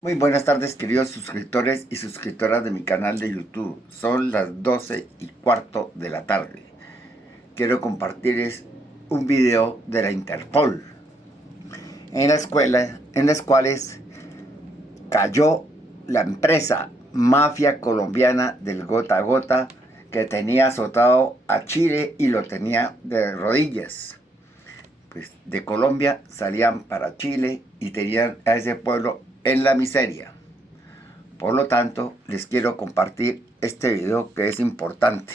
Muy buenas tardes, queridos suscriptores y suscriptoras de mi canal de YouTube. Son las 12:15 de la tarde. Quiero compartirles un video de la Interpol en la escuela, en las cuales cayó la empresa mafia colombiana del gota a gota que tenía azotado a Chile y lo tenía de rodillas. Pues de Colombia salían para Chile y tenían a ese pueblo en la miseria. Por lo tanto, les quiero compartir este video que es importante.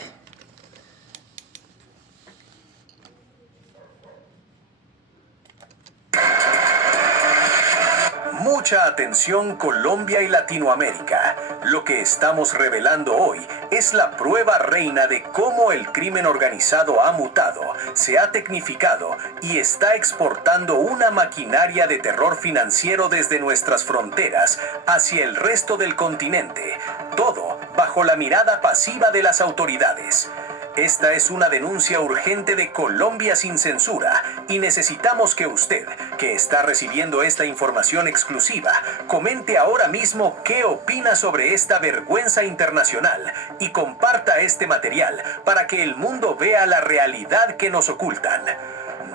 Mucha atención Colombia y Latinoamérica. Lo que estamos revelando hoy es la prueba reina de cómo el crimen organizado ha mutado, se ha tecnificado y está exportando una maquinaria de terror financiero desde nuestras fronteras hacia el resto del continente. Todo bajo la mirada pasiva de las autoridades. Esta es una denuncia urgente de Colombia sin censura y necesitamos que usted, que está recibiendo esta información exclusiva, comente ahora mismo qué opina sobre esta vergüenza internacional y comparta este material para que el mundo vea la realidad que nos ocultan.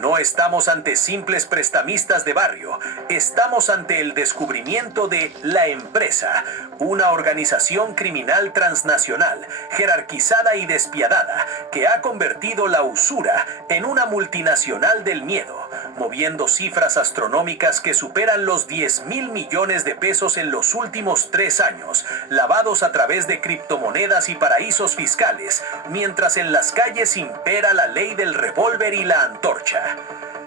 No estamos ante simples prestamistas de barrio, estamos ante el descubrimiento de La Empresa, una organización criminal transnacional, jerarquizada y despiadada, que ha convertido la usura en una multinacional del miedo, moviendo cifras astronómicas que superan los 10.000 millones de pesos en los últimos 3 años, lavados a través de criptomonedas y paraísos fiscales, mientras en las calles impera la ley del revólver y la antorcha.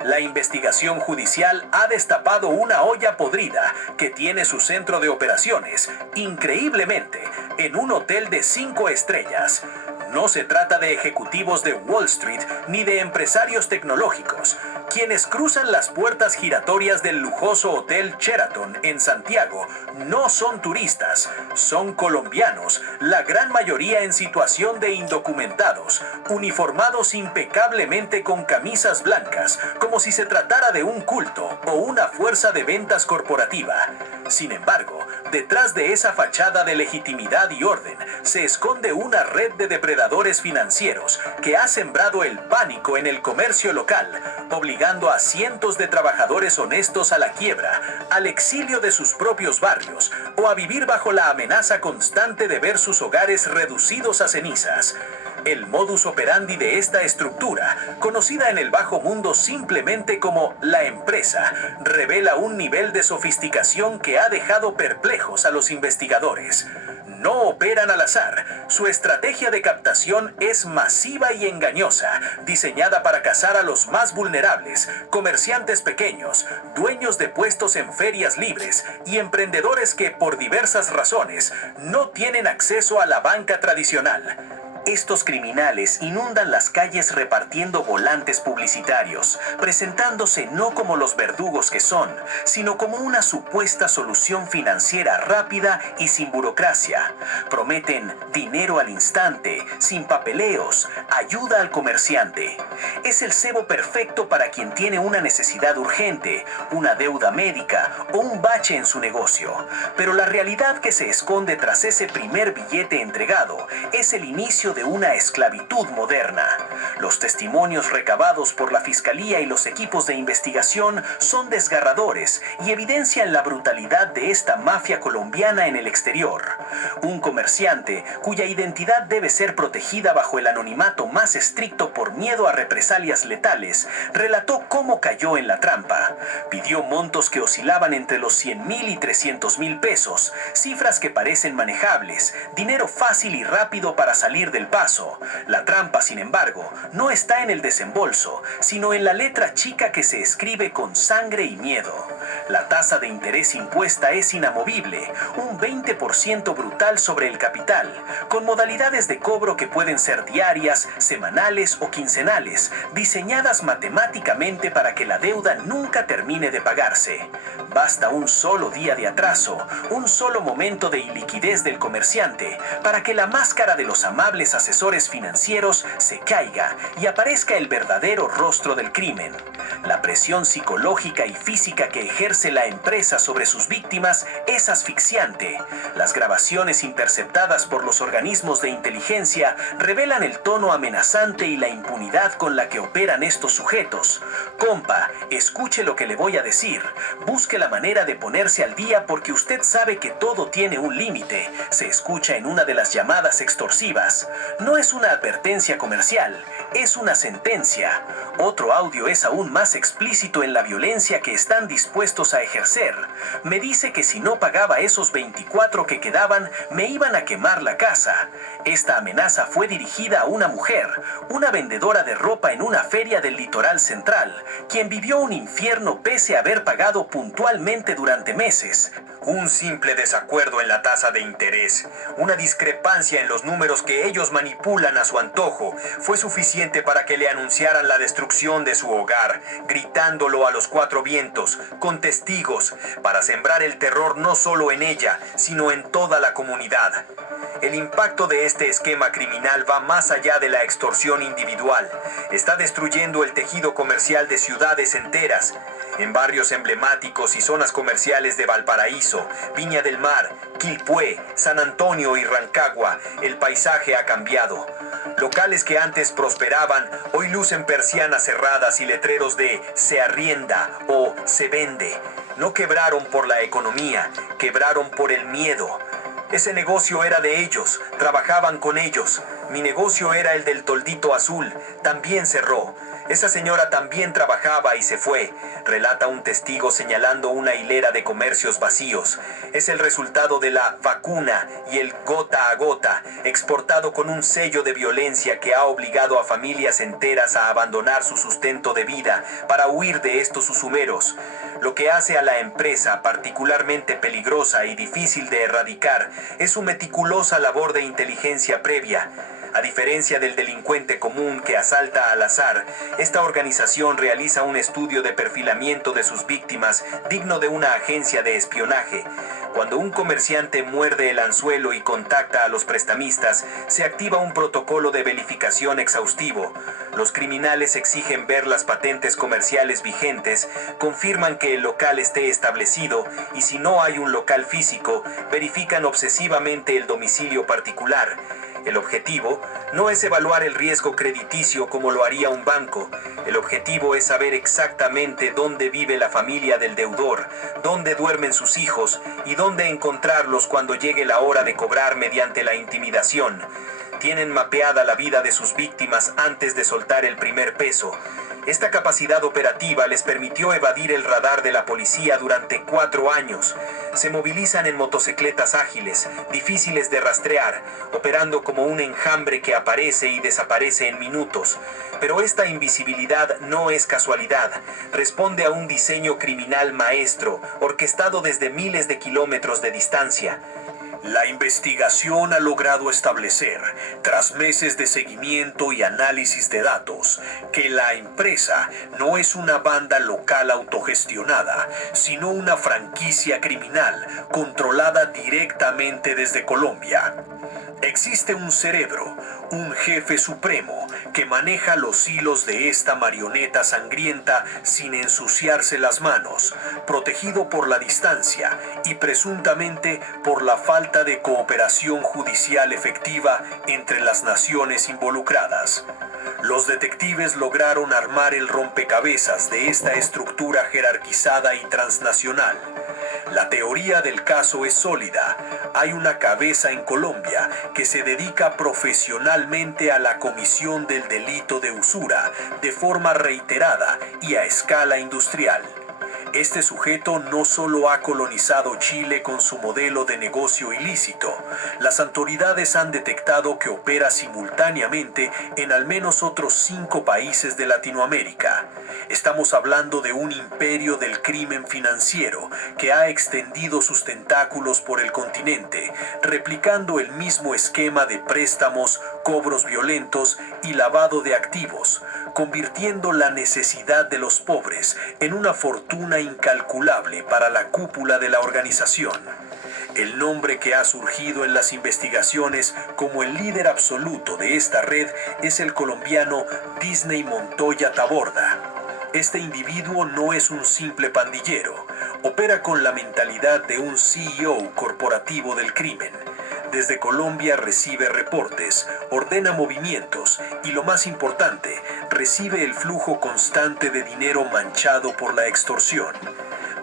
La investigación judicial ha destapado una olla podrida que tiene su centro de operaciones, increíblemente, en un hotel de 5 estrellas. No se trata de ejecutivos de Wall Street ni de empresarios tecnológicos. Quienes cruzan las puertas giratorias del lujoso Hotel Sheraton en Santiago no son turistas, son colombianos, la gran mayoría en situación de indocumentados, uniformados impecablemente con camisas blancas, como si se tratara de un culto o una fuerza de ventas corporativa. Sin embargo, detrás de esa fachada de legitimidad y orden se esconde una red de depredadores financieros que ha sembrado el pánico en el comercio local, obligando a cientos de trabajadores honestos a la quiebra, al exilio de sus propios barrios o a vivir bajo la amenaza constante de ver sus hogares reducidos a cenizas. El modus operandi de esta estructura, conocida en el bajo mundo simplemente como La Empresa, revela un nivel de sofisticación que ha dejado perplejos a los investigadores. No operan al azar. Su estrategia de captación es masiva y engañosa, diseñada para cazar a los más vulnerables, comerciantes pequeños, dueños de puestos en ferias libres y emprendedores que, por diversas razones, no tienen acceso a la banca tradicional. Estos criminales inundan las calles repartiendo volantes publicitarios, presentándose no como los verdugos que son, sino como una supuesta solución financiera rápida y sin burocracia. Prometen dinero al instante, sin papeleos, ayuda al comerciante. Es el cebo perfecto para quien tiene una necesidad urgente, una deuda médica o un bache en su negocio. Pero la realidad que se esconde tras ese primer billete entregado es el inicio de una esclavitud moderna. Los testimonios recabados por la Fiscalía y los equipos de investigación son desgarradores y evidencian la brutalidad de esta mafia colombiana en el exterior. Un comerciante, cuya identidad debe ser protegida bajo el anonimato más estricto por miedo a represalias letales, relató cómo cayó en la trampa. Pidió montos que oscilaban entre los 100.000 y 300.000 pesos, cifras que parecen manejables, dinero fácil y rápido para salir del paso. La trampa, sin embargo, no está en el desembolso, sino en la letra chica que se escribe con sangre y miedo. La tasa de interés impuesta es inamovible, un 20% brutal sobre el capital, con modalidades de cobro que pueden ser diarias, semanales o quincenales, diseñadas matemáticamente para que la deuda nunca termine de pagarse. Basta un solo día de atraso, un solo momento de iliquidez del comerciante, para que la máscara de los amables asesores financieros se caiga y aparezca el verdadero rostro del crimen. La presión psicológica y física que ejerce ejerce la empresa sobre sus víctimas es asfixiante. Las grabaciones interceptadas por los organismos de inteligencia revelan el tono amenazante y la impunidad con la que operan estos sujetos. Compa, escuche lo que le voy a decir. Busque la manera de ponerse al día porque usted sabe que todo tiene un límite. Se escucha en una de las llamadas extorsivas. No es una advertencia comercial, es una sentencia. Otro audio es aún más explícito en la violencia que están dispuestos a ejercer. Me dice que si no pagaba esos 24 que quedaban, me iban a quemar la casa. Esta amenaza fue dirigida a una mujer, una vendedora de ropa en una feria del litoral central, quien vivió un infierno pese a haber pagado puntualmente durante meses. Un simple desacuerdo en la tasa de interés, una discrepancia en los números que ellos manipulan a su antojo, fue suficiente para que le anunciaran la destrucción de su hogar, gritándolo a los cuatro vientos, con testigos, para sembrar el terror no solo en ella, sino en toda la comunidad. El impacto de este esquema criminal va más allá de la extorsión individual. Está destruyendo el tejido comercial de ciudades enteras. En barrios emblemáticos y zonas comerciales de Valparaíso, Viña del Mar, Quilpué, San Antonio y Rancagua, el paisaje ha cambiado. Locales que antes prosperaban, hoy lucen persianas cerradas y letreros de "se arrienda" o "se vende". No quebraron por la economía, quebraron por el miedo. Ese negocio era de ellos, trabajaban con ellos. Mi negocio era el del toldito azul, también cerró. Esa señora también trabajaba y se fue, relata un testigo señalando una hilera de comercios vacíos. Es el resultado de la vacuna y el gota a gota, exportado con un sello de violencia que ha obligado a familias enteras a abandonar su sustento de vida para huir de estos usumeros. Lo que hace a la empresa particularmente peligrosa y difícil de erradicar es su meticulosa labor de inteligencia previa. A diferencia del delincuente común que asalta al azar, esta organización realiza un estudio de perfilamiento de sus víctimas digno de una agencia de espionaje. Cuando un comerciante muerde el anzuelo y contacta a los prestamistas, se activa un protocolo de verificación exhaustivo. Los criminales exigen ver las patentes comerciales vigentes, confirman que el local esté establecido y si no hay un local físico, verifican obsesivamente el domicilio particular. El objetivo no es evaluar el riesgo crediticio como lo haría un banco. El objetivo es saber exactamente dónde vive la familia del deudor, dónde duermen sus hijos y dónde encontrarlos cuando llegue la hora de cobrar mediante la intimidación. Tienen mapeada la vida de sus víctimas antes de soltar el primer peso. Esta capacidad operativa les permitió evadir el radar de la policía durante 4 años. Se movilizan en motocicletas ágiles, difíciles de rastrear, operando como un enjambre que aparece y desaparece en minutos. Pero esta invisibilidad no es casualidad, responde a un diseño criminal maestro, orquestado desde miles de kilómetros de distancia. La investigación ha logrado establecer, tras meses de seguimiento y análisis de datos, que la empresa no es una banda local autogestionada, sino una franquicia criminal controlada directamente desde Colombia. Existe un cerebro, un jefe supremo, que maneja los hilos de esta marioneta sangrienta sin ensuciarse las manos, protegido por la distancia y presuntamente por la falta de cooperación judicial efectiva entre las naciones involucradas. Los detectives lograron armar el rompecabezas de esta estructura jerarquizada y transnacional. La teoría del caso es sólida. Hay una cabeza en Colombia que se dedica profesionalmente a la comisión del delito de usura de forma reiterada y a escala industrial. Este sujeto no solo ha colonizado Chile con su modelo de negocio ilícito, las autoridades han detectado que opera simultáneamente en al menos otros 5 países de Latinoamérica. Estamos hablando de un imperio del crimen financiero que ha extendido sus tentáculos por el continente, replicando el mismo esquema de préstamos, cobros violentos y lavado de activos, convirtiendo la necesidad de los pobres en una fortuna incalculable para la cúpula de la organización. El nombre que ha surgido en las investigaciones como el líder absoluto de esta red es el colombiano Disney Montoya Taborda. Este individuo no es un simple pandillero. Opera con la mentalidad de un CEO corporativo del crimen. Desde Colombia recibe reportes, ordena movimientos y, lo más importante, recibe el flujo constante de dinero manchado por la extorsión.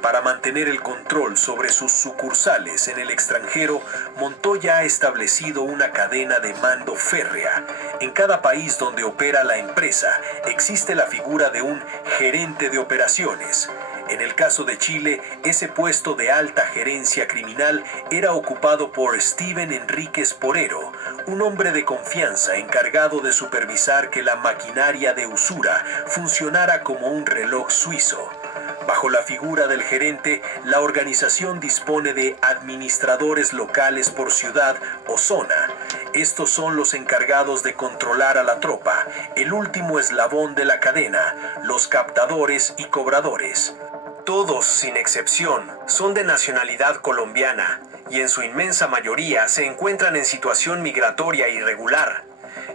Para mantener el control sobre sus sucursales en el extranjero, Montoya ha establecido una cadena de mando férrea. En cada país donde opera la empresa, existe la figura de un gerente de operaciones. En el caso de Chile, ese puesto de alta gerencia criminal era ocupado por Steven Enríquez Porero, un hombre de confianza encargado de supervisar que la maquinaria de usura funcionara como un reloj suizo. Bajo la figura del gerente, la organización dispone de administradores locales por ciudad o zona. Estos son los encargados de controlar a la tropa, el último eslabón de la cadena, los captadores y cobradores. Todos, sin excepción, son de nacionalidad colombiana y en su inmensa mayoría se encuentran en situación migratoria irregular.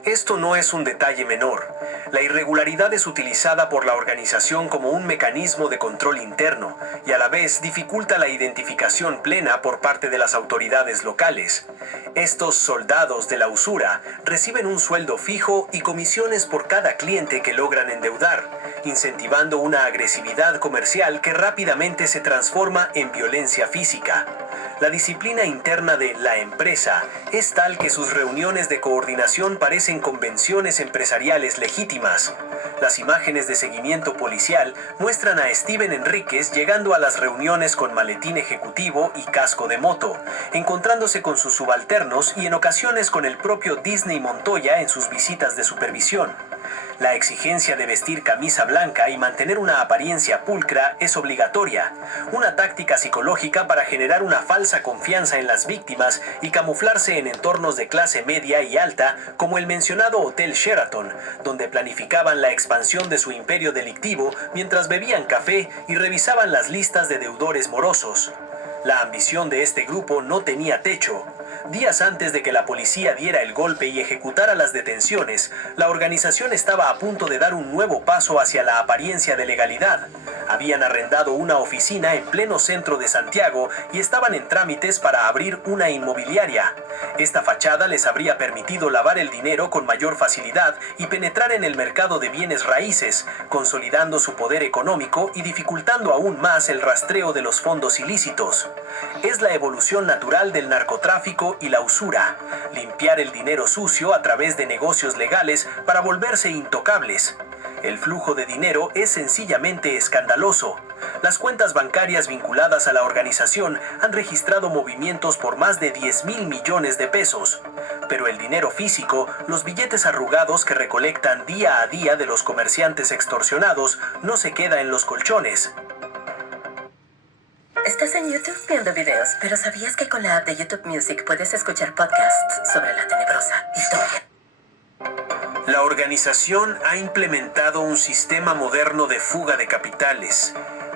Esto no es un detalle menor. La irregularidad es utilizada por la organización como un mecanismo de control interno y a la vez dificulta la identificación plena por parte de las autoridades locales. Estos soldados de la usura reciben un sueldo fijo y comisiones por cada cliente que logran endeudar, incentivando una agresividad comercial que rápidamente se transforma en violencia física. La disciplina interna de la empresa es tal que sus reuniones de coordinación parecen convenciones empresariales legítimas. Las imágenes de seguimiento policial muestran a Steven Enríquez llegando a las reuniones con maletín ejecutivo y casco de moto, encontrándose con sus subalternos y en ocasiones con el propio Disney Montoya en sus visitas de supervisión. La exigencia de vestir camisa blanca y mantener una apariencia pulcra es obligatoria, una táctica psicológica para generar una falsa confianza en las víctimas y camuflarse en entornos de clase media y alta como el mencionado Hotel Sheraton, donde planificaban la expansión de su imperio delictivo mientras bebían café y revisaban las listas de deudores morosos. La ambición de este grupo no tenía techo. Días antes de que la policía diera el golpe y ejecutara las detenciones, la organización estaba a punto de dar un nuevo paso hacia la apariencia de legalidad. Habían arrendado una oficina en pleno centro de Santiago y estaban en trámites para abrir una inmobiliaria. Esta fachada les habría permitido lavar el dinero con mayor facilidad y penetrar en el mercado de bienes raíces, consolidando su poder económico y dificultando aún más el rastreo de los fondos ilícitos. Es la evolución natural del narcotráfico y la usura, limpiar el dinero sucio a través de negocios legales para volverse intocables. El flujo de dinero es sencillamente escandaloso. Las cuentas bancarias vinculadas a la organización han registrado movimientos por más de 10.000 millones de pesos. Pero el dinero físico, los billetes arrugados que recolectan día a día de los comerciantes extorsionados, no se queda en los colchones. Estás en YouTube viendo videos, pero ¿sabías que con la app de YouTube Music puedes escuchar podcasts sobre la tenebrosa historia? La organización ha implementado un sistema moderno de fuga de capitales.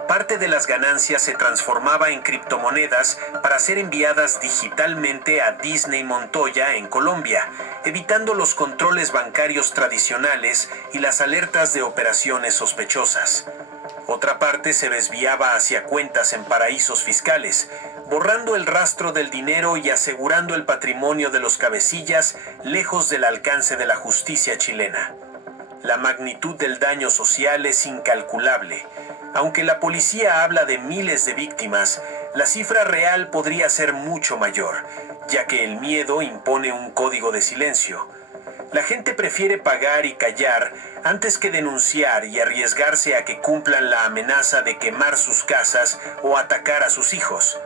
Parte de las ganancias se transformaba en criptomonedas para ser enviadas digitalmente a Disney Montoya en Colombia, evitando los controles bancarios tradicionales y las alertas de operaciones sospechosas. Otra parte se desviaba hacia cuentas en paraísos fiscales, borrando el rastro del dinero y asegurando el patrimonio de los cabecillas lejos del alcance de la justicia chilena. La magnitud del daño social es incalculable. Aunque la policía habla de miles de víctimas, la cifra real podría ser mucho mayor, ya que el miedo impone un código de silencio. La gente prefiere pagar y callar antes que denunciar y arriesgarse a que cumplan la amenaza de quemar sus casas o atacar a sus hijos.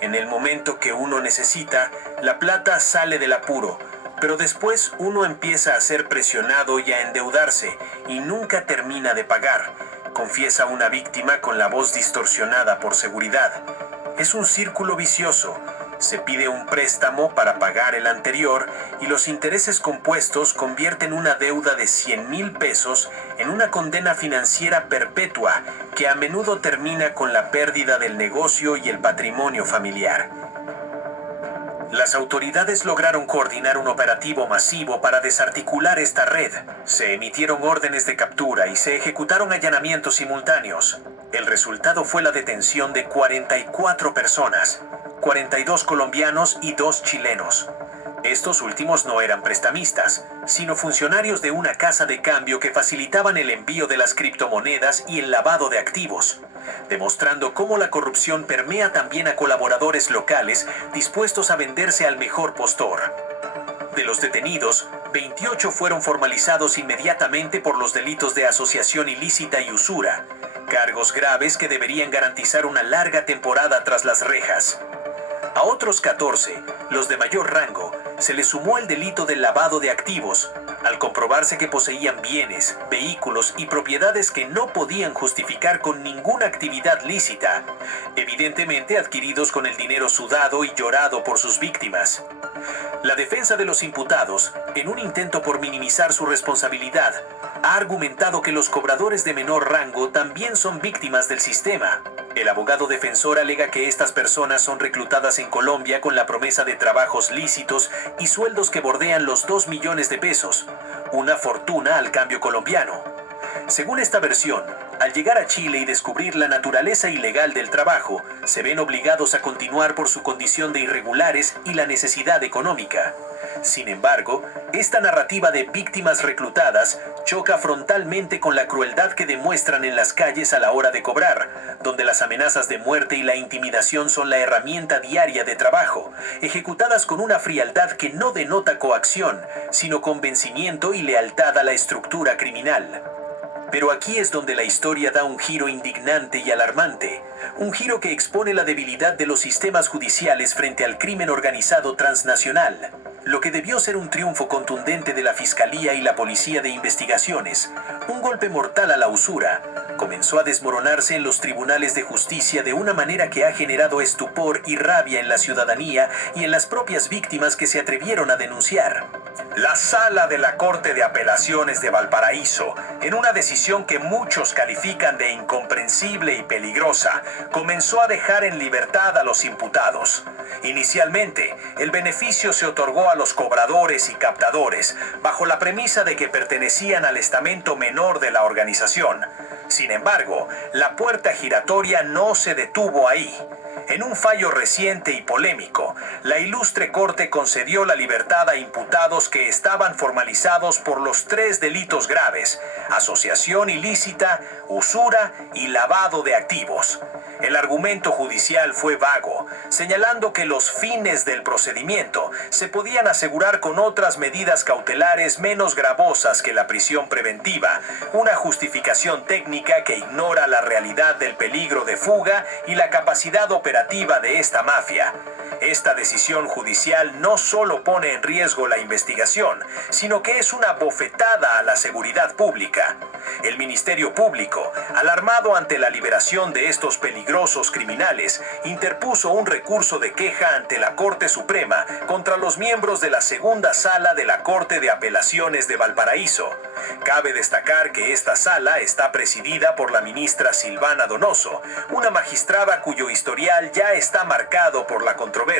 En el momento que uno necesita, la plata sale del apuro, pero después uno empieza a ser presionado y a endeudarse y nunca termina de pagar, confiesa una víctima con la voz distorsionada por seguridad. Es un círculo vicioso. Se pide un préstamo para pagar el anterior y los intereses compuestos convierten una deuda de 100,000 pesos en una condena financiera perpetua que a menudo termina con la pérdida del negocio y el patrimonio familiar. Las autoridades lograron coordinar un operativo masivo para desarticular esta red. Se emitieron órdenes de captura y se ejecutaron allanamientos simultáneos. El resultado fue la detención de 44 personas, 42 colombianos y 2 chilenos. Estos últimos no eran prestamistas, sino funcionarios de una casa de cambio que facilitaban el envío de las criptomonedas y el lavado de activos, demostrando cómo la corrupción permea también a colaboradores locales dispuestos a venderse al mejor postor. De los detenidos, 28 fueron formalizados inmediatamente por los delitos de asociación ilícita y usura, cargos graves que deberían garantizar una larga temporada tras las rejas. A otros 14, los de mayor rango, se les sumó el delito del lavado de activos, al comprobarse que poseían bienes, vehículos y propiedades que no podían justificar con ninguna actividad lícita, evidentemente adquiridos con el dinero sudado y llorado por sus víctimas. La defensa de los imputados, en un intento por minimizar su responsabilidad, ha argumentado que los cobradores de menor rango también son víctimas del sistema. El abogado defensor alega que estas personas son reclutadas en Colombia con la promesa de trabajos lícitos y sueldos que bordean los 2 millones de pesos, una fortuna al cambio colombiano. Según esta versión, al llegar a Chile y descubrir la naturaleza ilegal del trabajo, se ven obligados a continuar por su condición de irregulares y la necesidad económica. Sin embargo, esta narrativa de víctimas reclutadas choca frontalmente con la crueldad que demuestran en las calles a la hora de cobrar, donde las amenazas de muerte y la intimidación son la herramienta diaria de trabajo, ejecutadas con una frialdad que no denota coacción, sino convencimiento y lealtad a la estructura criminal. Pero aquí es donde la historia da un giro indignante y alarmante, un giro que expone la debilidad de los sistemas judiciales frente al crimen organizado transnacional. Lo que debió ser un triunfo contundente de la Fiscalía y la Policía de Investigaciones, un golpe mortal a la usura, comenzó a desmoronarse en los tribunales de justicia de una manera que ha generado estupor y rabia en la ciudadanía y en las propias víctimas que se atrevieron a denunciar. La Sala de la Corte de Apelaciones de Valparaíso, en una decisión que muchos califican de incomprensible y peligrosa, comenzó a dejar en libertad a los imputados. Inicialmente, el beneficio se otorgó a los cobradores y captadores, bajo la premisa de que pertenecían al estamento menor de la organización. Sin embargo, la puerta giratoria no se detuvo ahí. En un fallo reciente y polémico, la ilustre Corte concedió la libertad a imputados que estaban formalizados por los 3 delitos graves: asociación ilícita, usura y lavado de activos. El argumento judicial fue vago, señalando que los fines del procedimiento se podían asegurar con otras medidas cautelares menos gravosas que la prisión preventiva, una justificación técnica que ignora la realidad del peligro de fuga y la capacidad operativa de esta mafia. Esta decisión judicial no solo pone en riesgo la investigación, sino que es una bofetada a la seguridad pública. El Ministerio Público, alarmado ante la liberación de estos peligrosos criminales, interpuso un recurso de queja ante la Corte Suprema contra los miembros de la Segunda Sala de la Corte de Apelaciones de Valparaíso. Cabe destacar que esta sala está presidida por la ministra Silvana Donoso, una magistrada cuyo historial ya está marcado por la controversia.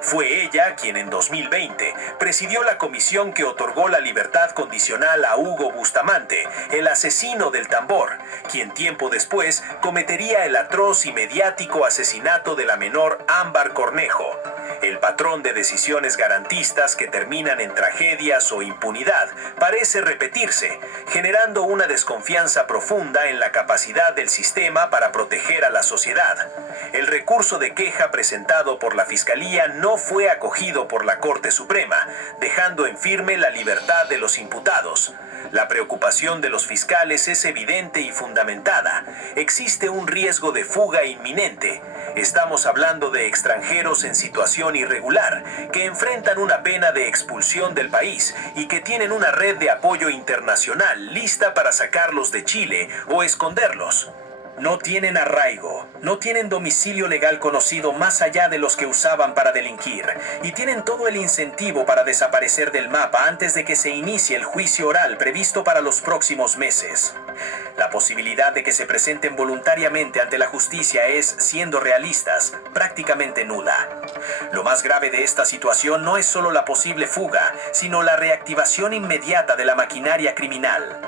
Fue ella quien en 2020 presidió la comisión que otorgó la libertad condicional a Hugo Bustamante, el asesino del tambor, quien tiempo después cometería el atroz y mediático asesinato de la menor Ámbar Cornejo. El patrón de decisiones garantistas que terminan en tragedias o impunidad parece repetirse, generando una desconfianza profunda en la capacidad del sistema para proteger a la sociedad. El recurso de queja presentado por la Fiscalía no fue acogido por la Corte Suprema, dejando en firme la libertad de los imputados. La preocupación de los fiscales es evidente y fundamentada. Existe un riesgo de fuga inminente. Estamos hablando de extranjeros en situación irregular, que enfrentan una pena de expulsión del país y que tienen una red de apoyo internacional lista para sacarlos de Chile o esconderlos. No tienen arraigo, no tienen domicilio legal conocido más allá de los que usaban para delinquir, y tienen todo el incentivo para desaparecer del mapa antes de que se inicie el juicio oral previsto para los próximos meses. La posibilidad de que se presenten voluntariamente ante la justicia es, siendo realistas, prácticamente nula. Lo más grave de esta situación no es solo la posible fuga, sino la reactivación inmediata de la maquinaria criminal.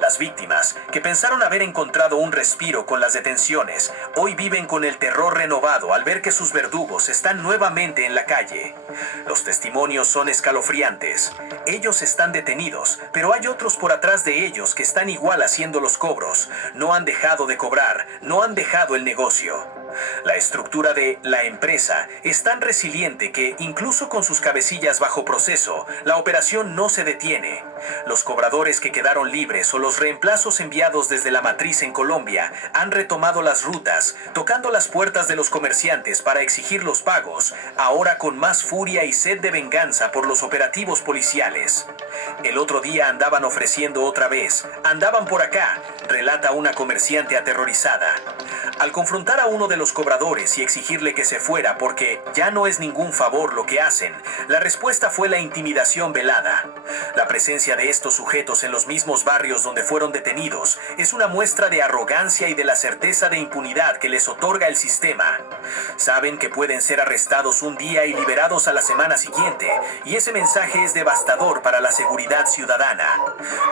Las víctimas, que pensaron haber encontrado un respiro con las detenciones, hoy viven con el terror renovado al ver que sus verdugos están nuevamente en la calle. Los testimonios son escalofriantes. Ellos están detenidos, pero hay otros por atrás de ellos que están igual haciendo los cobros. No han dejado de cobrar, no han dejado el negocio. La estructura de la empresa es tan resiliente que, incluso con sus cabecillas bajo proceso, la operación no se detiene. Los cobradores que quedaron libres o los reemplazos enviados desde la matriz en Colombia han retomado las rutas, tocando las puertas de los comerciantes para exigir los pagos, ahora con más furia y sed de venganza por los operativos policiales. El otro día andaban ofreciendo otra vez, andaban por acá, relata una comerciante aterrorizada. Al confrontar a uno de los cobradores y exigirle que se fuera porque ya no es ningún favor lo que hacen, la respuesta fue la intimidación velada. La presencia de estos sujetos en los mismos barrios donde fueron detenidos es una muestra de arrogancia y de la certeza de impunidad que les otorga el sistema. Saben que pueden ser arrestados un día y liberados a la semana siguiente, y ese mensaje es devastador para la seguridad ciudadana.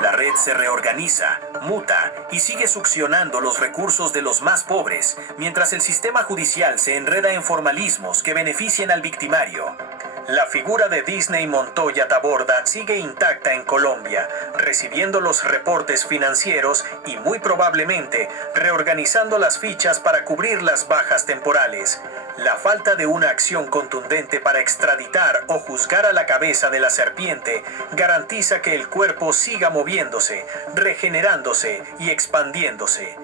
La red se reorganiza, muta y sigue succionando los recursos de los más pobres, mientras el sistema judicial se enreda en formalismos que benefician al victimario. La figura de Disney Montoya Taborda sigue intacta en Colombia, recibiendo los reportes financieros y muy probablemente reorganizando las fichas para cubrir las bajas temporales. La falta de una acción contundente para extraditar o juzgar a la cabeza de la serpiente garantiza que el cuerpo siga moviéndose, regenerándose y expandiéndose.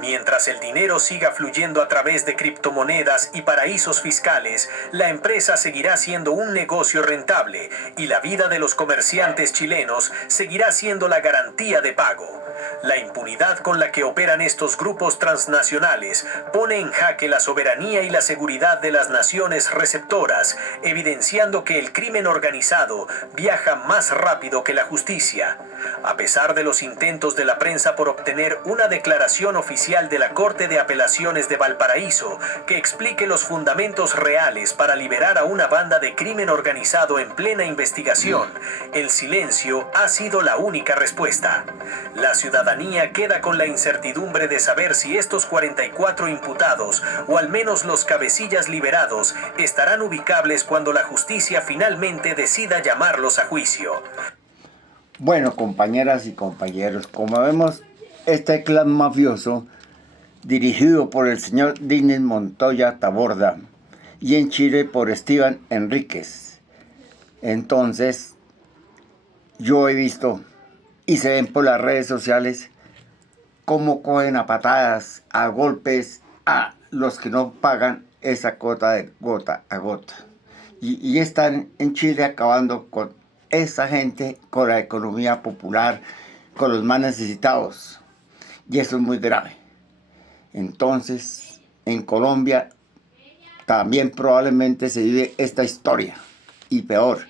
Mientras el dinero siga fluyendo a través de criptomonedas y paraísos fiscales, la empresa seguirá siendo un negocio rentable y la vida de los comerciantes chilenos seguirá siendo la garantía de pago. La impunidad con la que operan estos grupos transnacionales pone en jaque la soberanía y la seguridad de las naciones receptoras, evidenciando que el crimen organizado viaja más rápido que la justicia. A pesar de los intentos de la prensa por obtener una declaración oficial de la Corte de Apelaciones de Valparaíso que explique los fundamentos reales para liberar a una banda de crimen organizado en plena investigación, el silencio ha sido la única respuesta. La ciudadanía queda con la incertidumbre de saber si estos 44 imputados, o al menos los cabecillas liberados, estarán ubicables cuando la justicia finalmente decida llamarlos a juicio. Bueno, compañeras y compañeros, como vemos, este clan mafioso, dirigido por el señor Disney Montoya Taborda y en Chile por Esteban Enríquez. Entonces, yo he visto y se ven por las redes sociales cómo cogen a patadas, a golpes a los que no pagan esa cuota de gota a gota. Y están en Chile acabando con esa gente, con la economía popular, con los más necesitados. Y eso es muy grave. Entonces, en Colombia también probablemente se vive esta historia, y peor,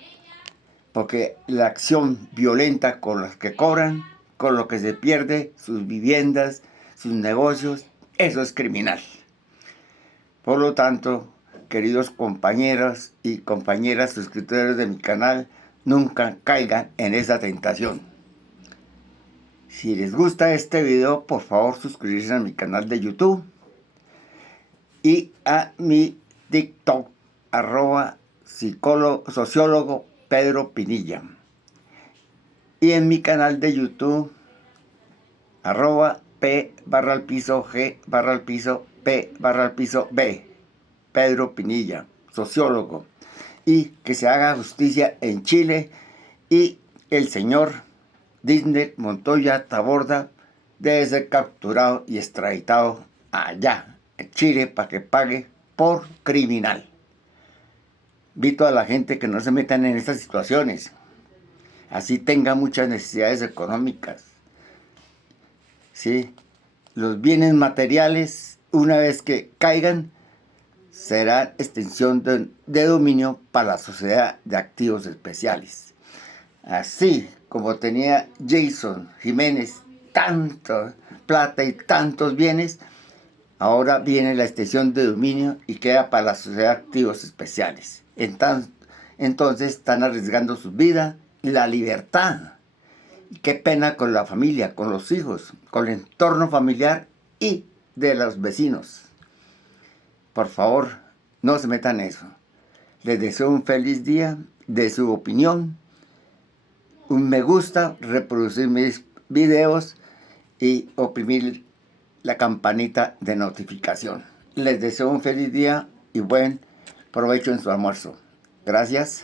porque la acción violenta con los que cobran, con lo que se pierde, sus viviendas, sus negocios, eso es criminal. Por lo tanto, queridos compañeros y compañeras suscriptores de mi canal, nunca caigan en esa tentación. Si les gusta este video, por favor suscribirse a mi canal de YouTube y a mi TikTok, @sociólogo Pedro Pinilla. Y en mi canal de YouTube, @P_G_P_B, Pedro Pinilla, sociólogo. Y que se haga justicia en Chile y el señor Disney Montoya Taborda debe ser capturado y extraditado allá en Chile para que pague por criminal. Invito a la gente que no se metan en estas situaciones, así tenga muchas necesidades económicas. ¿Sí? Los bienes materiales, una vez que caigan, será extensión de dominio para la sociedad de activos especiales. Así como tenía Jason Jiménez tanta plata y tantos bienes, ahora viene la extensión de dominio y queda para la sociedad de activos especiales. Entonces están arriesgando su vida, la libertad Qué pena con la familia, con los hijos, con el entorno familiar y de los vecinos. Por favor, no se metan en eso. Les deseo un feliz día. De su opinión, un me gusta, reproducir mis videos y oprimir la campanita de notificación. Les deseo un feliz día y buen provecho en su almuerzo. Gracias.